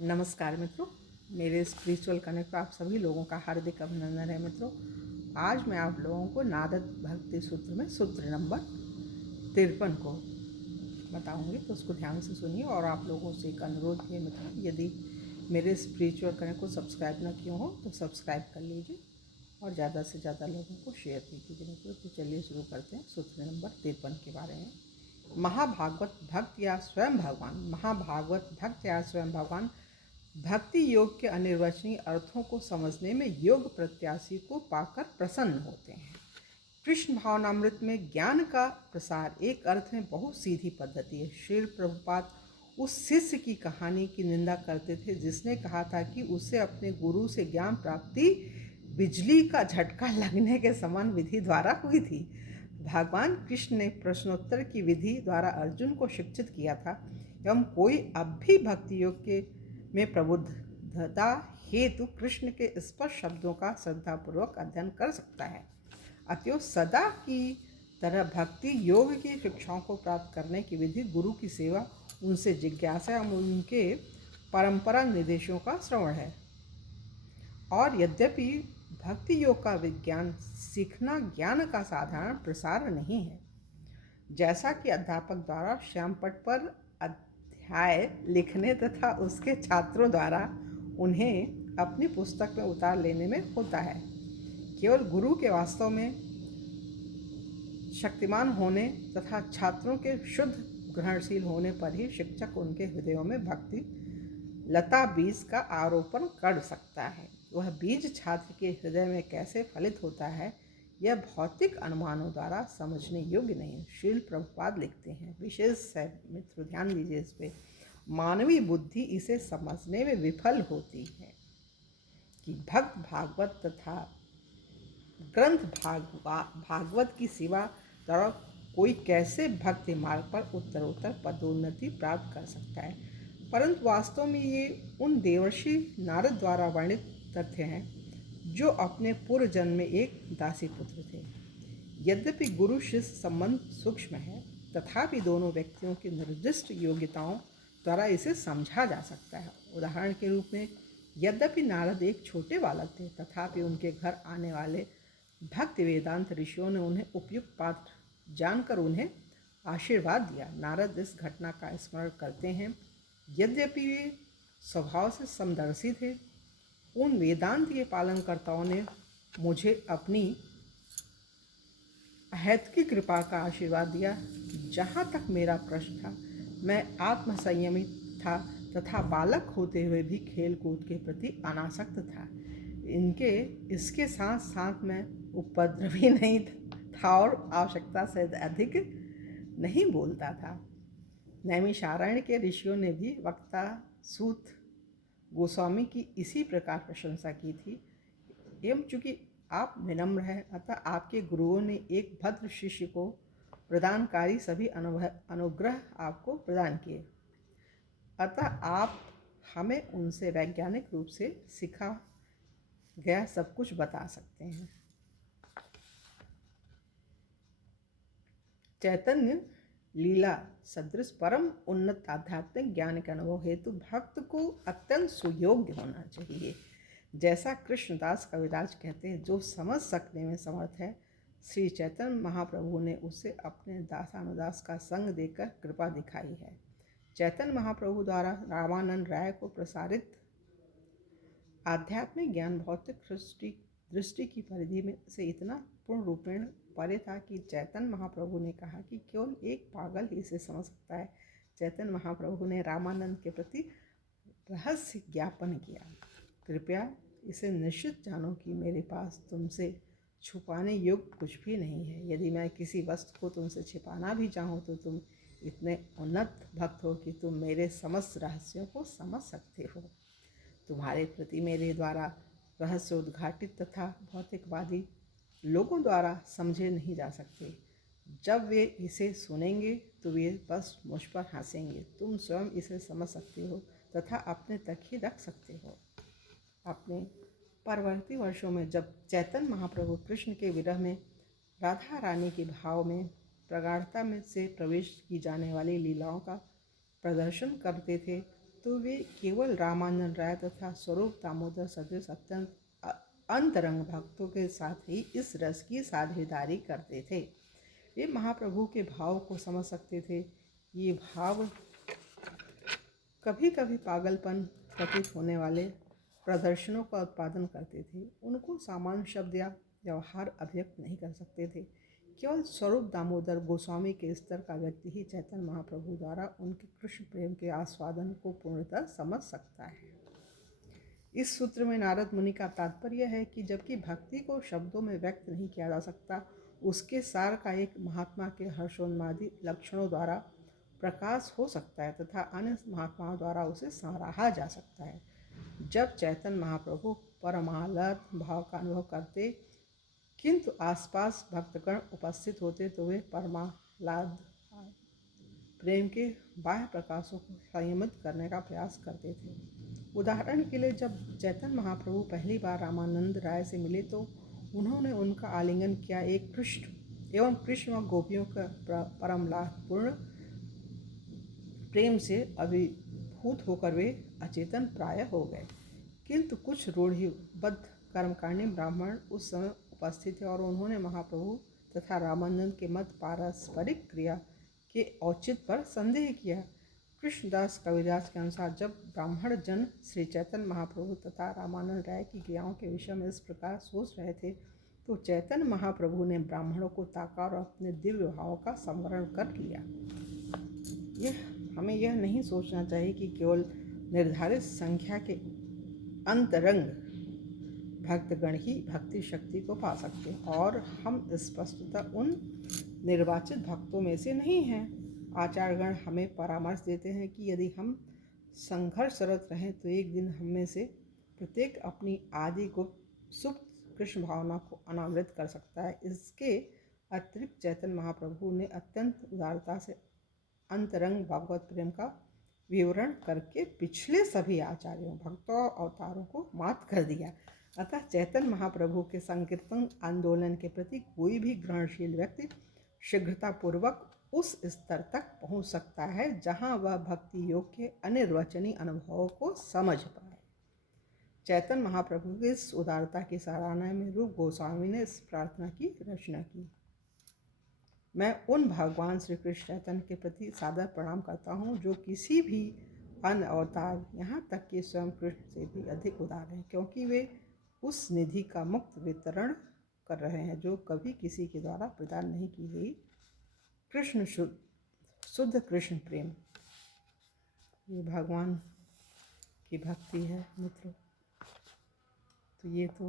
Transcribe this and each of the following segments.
नमस्कार मित्रों, मेरे स्पिरिचुअल कनेक्ट पर आप सभी लोगों का हार्दिक अभिनंदन है। मित्रों, आज मैं आप लोगों को नारद भक्ति सूत्र में सूत्र नंबर 53 को बताऊंगी, तो उसको ध्यान से सुनिए। और आप लोगों से एक अनुरोध है मित्रों, यदि मेरे स्पिरिचुअल कनेक्ट को सब्सक्राइब ना किया हो तो सब्सक्राइब कर लीजिए और ज़्यादा से ज़्यादा लोगों को शेयर भी कीजिए मित्रों। तो चलिए शुरू करते हैं सूत्र नंबर 53 के बारे में। महाभागवत भक्त या स्वयं भगवान। महाभागवत भक्त या स्वयं भगवान भक्ति योग के अनिर्वचनीय अर्थों को समझने में योग प्रत्याशी को पाकर प्रसन्न होते हैं। कृष्ण भावनामृत में ज्ञान का प्रसार एक अर्थ में बहुत सीधी पद्धति है। श्रील प्रभुपाद उस शिष्य की कहानी की निंदा करते थे जिसने कहा था कि उसे अपने गुरु से ज्ञान प्राप्ति बिजली का झटका लगने के समान विधि द्वारा हुई थी। भगवान कृष्ण ने प्रश्नोत्तर की विधि द्वारा अर्जुन को शिक्षित किया था एवं कोई अब भी भक्ति योग के में प्रबुद्धता हेतु कृष्ण के स्पष्ट शब्दों का श्रद्धापूर्वक अध्ययन कर सकता है। अतएव सदा की तरह भक्ति योग की शिक्षाओं को प्राप्त करने की विधि गुरु की सेवा, उनसे जिज्ञासा एवं उनके परंपरा निर्देशों का श्रवण है। और यद्यपि भक्ति योग का विज्ञान सीखना ज्ञान का साधारण प्रसार नहीं है, जैसा कि अध्यापक द्वारा श्यामपट पर अध्याय लिखने तथा उसके छात्रों द्वारा उन्हें अपनी पुस्तक में उतार लेने में होता है। केवल गुरु के वास्तव में शक्तिमान होने तथा छात्रों के शुद्ध ग्रहणशील होने पर ही शिक्षक उनके हृदयों में भक्ति लता बीज का आरोपण कर सकता है। वह बीज छात्र के हृदय में कैसे फलित होता है, यह भौतिक अनुमानों द्वारा समझने योग्य नहीं। श्रील प्रभुपाद लिखते हैं, विशेष है मित्र, ध्यान दीजिए इस पे, मानवीय बुद्धि इसे समझने में विफल होती है कि भक्त भागवत तथा ग्रंथ भागवत की सेवा द्वारा कोई कैसे भक्ति मार्ग पर उत्तरोत्तर पदोन्नति प्राप्त कर सकता है। परंतु वास्तव में ये उन देवर्षि नारद द्वारा वर्णित तथ्य हैं जो अपने पूर्व जन्म में एक दासी पुत्र थे। यद्यपि गुरु शिष्य संबंध सूक्ष्म है, तथापि दोनों व्यक्तियों की निर्दिष्ट योग्यताओं द्वारा इसे समझा जा सकता है। उदाहरण के रूप में, यद्यपि नारद एक छोटे बालक थे, तथापि उनके घर आने वाले भक्ति वेदांत ऋषियों ने उन्हें उपयुक्त पात्र जानकर उन्हें आशीर्वाद दिया। नारद इस घटना का स्मरण करते हैं। यद्यपि वे स्वभाव से समदर्शी थे, उन वेदांत के पालनकर्ताओं ने मुझे अपनी अहैतुकी कृपा का आशीर्वाद दिया। जहाँ तक मेरा प्रश्न था, मैं आत्मसंयमी था तथा बालक होते हुए भी खेल कूद के प्रति अनासक्त था। इसके साथ साथ मैं उपद्रवी नहीं था और आवश्यकता से अधिक नहीं बोलता था। नैमिषारण्य के ऋषियों ने भी वक्ता सूत गोस्वामी की इसी प्रकार प्रशंसा की थी। एवं चूँकि आप विनम्र हैं, अतः आपके गुरुओं ने एक भद्र शिष्य को प्रदानकारी सभी अनुग्रह आपको प्रदान किए। अतः आप हमें उनसे वैज्ञानिक रूप से सीखा गया सब कुछ बता सकते हैं। चैतन्य लीला सदृश परम उन्नत आध्यात्मिक ज्ञान के अनुभव हेतु भक्त को अत्यंत सुयोग्य होना चाहिए। जैसा कृष्णदास कविराज कहते हैं, जो समझ सकने में समर्थ है, श्री चैतन्य महाप्रभु ने उसे अपने दासानुदास का संग देकर कृपा दिखाई है। चैतन्य महाप्रभु द्वारा रामानंद राय को प्रसारित आध्यात्मिक ज्ञान भौतिक दृष्टि की परिधि में से इतना पूर्ण रूपेण परे था कि चैतन्य महाप्रभु ने कहा कि केवल एक पागल ही इसे समझ सकता है। चैतन्य महाप्रभु ने रामानंद के प्रति रहस्य ज्ञापन किया, कृपया इसे निश्चित जानो कि मेरे पास तुमसे छुपाने योग्य कुछ भी नहीं है। यदि मैं किसी वस्तु को तुमसे छिपाना भी चाहूँ तो तुम इतने उन्नत भक्त हो कि तुम मेरे समस्त रहस्यों को समझ सकते हो। तुम्हारे प्रति मेरे द्वारा रहस्य उद्घाटित तथा भौतिकवादी लोगों द्वारा समझे नहीं जा सकते। जब वे इसे सुनेंगे तो वे बस मुझ पर हंसेंगे। तुम स्वयं इसे समझ सकते हो तथा अपने तक ही रख सकते हो। अपने परवर्ती वर्षों में जब चैतन्य महाप्रभु कृष्ण के विरह में राधा रानी के भाव में प्रगाढ़ता में से प्रवेश की जाने वाली लीलाओं का प्रदर्शन करते थे, तो वे केवल रामानंद राय तथा स्वरूप दामोदर सदृश अत्यंत अंतरंग भक्तों के साथ ही इस रस की साझेदारी करते थे। वे महाप्रभु के भाव को समझ सकते थे। ये भाव कभी कभी पागलपन प्रतीत होने वाले प्रदर्शनों का उत्पादन करते थे। उनको सामान्य शब्द या व्यवहार अभिव्यक्त नहीं कर सकते थे। केवल स्वरूप दामोदर गोस्वामी के स्तर का व्यक्ति ही चैतन्य महाप्रभु द्वारा उनके कृष्ण प्रेम के आस्वादन को पूर्णतः समझ सकता है। इस सूत्र में नारद मुनि का तात्पर्य है कि जबकि भक्ति को शब्दों में व्यक्त नहीं किया जा सकता, उसके सार का एक महात्मा के हर्षोन्मादी लक्षणों द्वारा प्रकाश हो सकता है तथा अन्य महात्माओं द्वारा उसे सराहा जा सकता है। जब चैतन्य महाप्रभु परमालत भाव का अनुभव करते किंतु आसपास भक्तगण उपस्थित होते तो वे परमालाद प्रेम के बाह्य प्रकाशों को संयमित करने का प्रयास करते थे। उदाहरण के लिए जब चैतन्य महाप्रभु पहली बार रामानंद राय से मिले तो उन्होंने उनका आलिंगन किया। एक कृष्ण व गोपियों का परमलाभपूर्ण प्रेम से अभिभूत होकर वे अचेतन प्राय हो गए। किंतु कुछ रूढ़िबद्ध कर्मकांडी ब्राह्मण उस समय उपस्थित थे और उन्होंने महाप्रभु तथा रामानंद के मत पारस्परिक क्रिया के औचित्य पर संदेह किया। कृष्णदास कविराज के अनुसार जब ब्राह्मण जन श्री चैतन्य महाप्रभु तथा रामानंद राय की क्रियाओं के विषय में इस प्रकार सोच रहे थे तो चैतन्य महाप्रभु ने ब्राह्मणों को ताका और अपने दिव्य भावों का स्मरण कर लिया। हमें यह नहीं सोचना चाहिए कि केवल निर्धारित संख्या के अंतरंग भक्तगण ही भक्ति शक्ति को पा सकते हैं और हम स्पष्टतः उन निर्वाचित भक्तों में से नहीं हैं। आचार्यगण हमें परामर्श देते हैं कि यदि हम संघर्षरत रहें तो एक दिन हम में से प्रत्येक अपनी आदि गुप्त सुप्त कृष्ण भावना को अनावृत कर सकता है। इसके अतिरिक्त चैतन्य महाप्रभु ने अत्यंत उदारता से अंतरंग भागवत प्रेम का विवरण करके पिछले सभी आचार्यों भक्तों और अवतारों को मात कर दिया। अतः चैतन्य महाप्रभु के संकीर्तन आंदोलन के प्रति कोई भी ग्रहणशील व्यक्ति शीघ्रतापूर्वक उस स्तर तक पहुंच सकता है जहां वह भक्ति योग के अनिर्वचनीय अनुभवों को समझ पाए। चैतन्य महाप्रभु की इस उदारता की सराहना में रूप गोस्वामी ने इस प्रार्थना की रचना की। मैं उन भगवान श्री कृष्ण चैतन्य के प्रति सादर प्रणाम करता हूँ जो किसी भी अन्य अवतार यहाँ तक कि स्वयं कृष्ण से भी अधिक उदार हैं, क्योंकि वे उस निधि का मुक्त वितरण कर रहे हैं जो कभी किसी के द्वारा प्रदान नहीं की गई कृष्ण शुद्ध कृष्ण प्रेम। ये भगवान की भक्ति है मित्रों। तो ये तो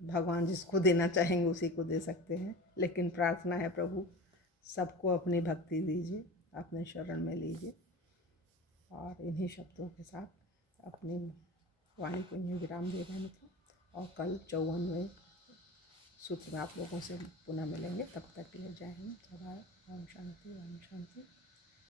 भगवान जिसको देना चाहेंगे उसी को दे सकते हैं, लेकिन प्रार्थना है प्रभु सबको अपनी भक्ति दीजिए, अपने शरण में लीजिए। और इन्हीं शब्दों के साथ अपनी वाणी को इन्हें विराम दे रहे हैं मित्रों। और कल 54वें सूत्र में आप लोगों से पुनः मिलेंगे। तब तक के लिए जय हिंद, जय भारत, ओम शांति, ओम शांति।